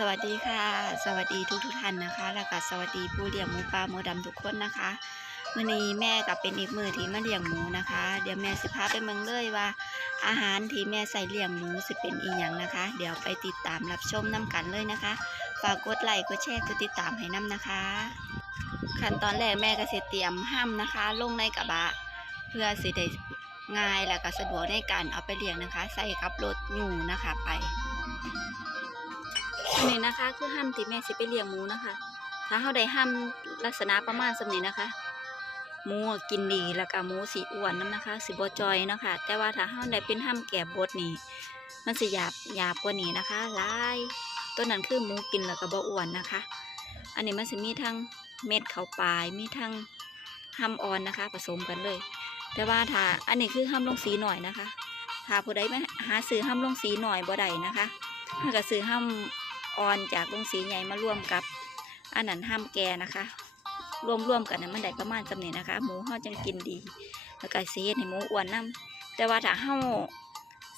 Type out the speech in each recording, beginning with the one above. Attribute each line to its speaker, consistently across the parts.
Speaker 1: สวัสดีค่ะ สวัสดีทุกทุกท่านนะคะ แล้วก็สวัสดีผู้เลี้ยงหมูปลาหมูดำทุกคนนะคะมื้อนี้แม่กับเป็นอีกมือที่มาเลี้ยงหมูนะคะ เดี๋ยวแม่สิพาไปเมืองเลยว่า อาหารที่แม่ใส่เลี้ยงหมูสิเป็นอีหยังนะคะ เดี๋ยวไปติดตามรับชมน้กันเลยนะคะ ฝากกดไลค์กดแชร์กดติดตามให้น้ำนะคะ ขั้นตอนแรกแม่ก็สิเตรียมห้ำนะคะ ลงในกระบะ เพื่อสิได้ง่ายและก็สะดวกในการเอาไปเลี้ยงนะคะ ใส่กับรถอยู่นะคะไป นะคะ คือห้ำที่แม่สิไปเลี้ยงหมูนะคะ ถ้าเขาได้ห้ำลักษณะประมาณสำนี้นะคะหมูกินดีแล้วก็หมูสีอ้วนน้ำนะคะสีบจอยนะคะ แต่ว่าถ้าเขาได้เป็นห้ำแก่บดนี่มันสิหยาบหยาบกว่านี้นะคะลายตัวนั้นคือหมูกินแล้วก็บ่อ้วนนะคะ อันนี้มันสิมีทั้งเม็ดเขาปลายมีทั้งห้ำอ่อนนะคะ ผสมกันเลย แต่ว่าถ้าอันนี้คือห้ำลงสีหน่อยนะคะถ้าผู้ใดไมาหาซื้อห้ำลงสีหน่อยบ่ได้นะคะถ้าก็ซื้อห้ำ อ่อนจากลงสีใหญ่มาร่วมกับอันนั้นห้ามแกนะคะรวมร่วมๆกันนะมันได้ประมาณจำเนี้นะคะ หมูเฮาจังกินดี แล้วก็สียให้หมูอ้วนน้ำแต่ว่าถ้าเฮา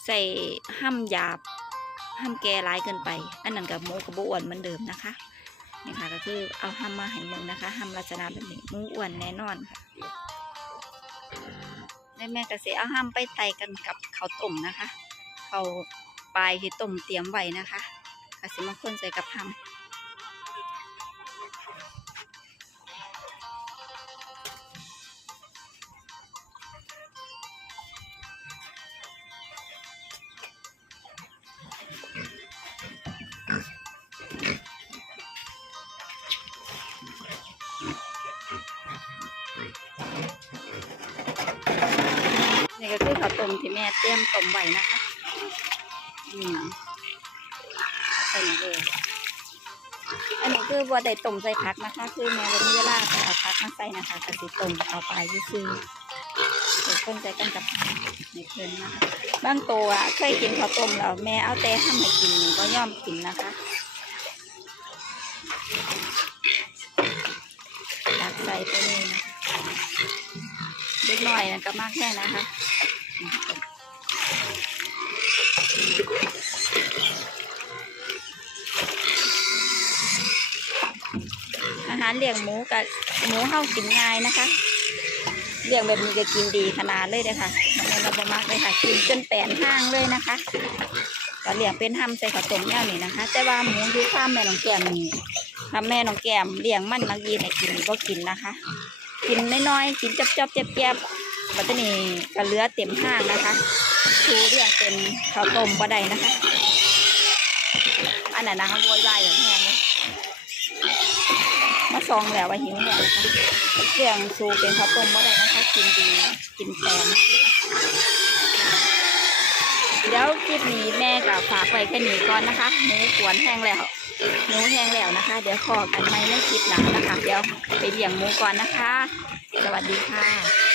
Speaker 1: ใส่ห้ามหยาบห้ามแกร้ายเกินไป อันนั้นกับหมูกับหมูอ้วนเหมือนเดิมนะคะนี่ค่ะก็คือเอาห้ามมาให้หมึงนะคะห้ามลักษณะแบบนี้หมูอ้วนแน่นอนค่ะแล้วแม่ก็สิเอาห้ามไปไต่กันกับเขาต้มนะคะเขาปลายที่ต้มเตรียมไว้นะคะ กสิมาคนใส่กับหำนี่ก็คือข้าวต้มที่แม่เตรียมต้มไว้นะคะ อืม ใส่หนึ่งเลยอันนี้คือบัวได้ต้มใส่ผักนะคะ คือแม่วันนี้เวลาจะเอาผักมาใส่นะคะกะสิต้มเอาไปซื้อๆเดี๋ยวคนใจกันกับในเพิ่นนะคะบางตัวอะเคยกินข้าวต้มแล้วแม่เอาแต่ทำให้กินก็ย่อมกินนะคะตักใส่ไปเลยนะเล็กน้อยนะก็มากแค่นะคะ อาหารเลี้ยงหมูกับหมูเฮากินง่ายนะคะเลี้ยงแบบนี้ก็กินดีขนาดเลยเลยค่ะมันเราบมักเลยค่ะกินจนแปนห้างเลยนะคะก็เลี้ยงเป็นห้ำใส่ข้าวต้มแนวนี่นะคะ แต่ว่าหมูอยูข้ามแม่น้องแก้มนี่ทำแม่น้องแก้มเลี้ยงมันมักยีให้กินก็กินนะคะ กินน้อยๆกินจับๆเจ็บๆบัดนี้ก็เลือเต็มห้างนะคะชูเลี้ยงเป็นข้าวต้มบ่ได้นะคะ อันนั้นนะคะโวยวายอย่างแพงเซองแล้วว่าหิวแล้วนะคะเสียงซูเป็นข้าวต้มบ่ได้นะคะกินดีกินแพงเดี๋ยวคลิปนี้แม่กับฝากไว้แค่นี้ก่อนนะคะหนูกวนแห้งแล้วหนูแห้งแล้วนะคะ เดี๋ยวขอกันไหม่ในคลิปหลังนะคะ เดี๋ยวไปเลี้ยงหมูก่อนนะคะ สวัสดีค่ะ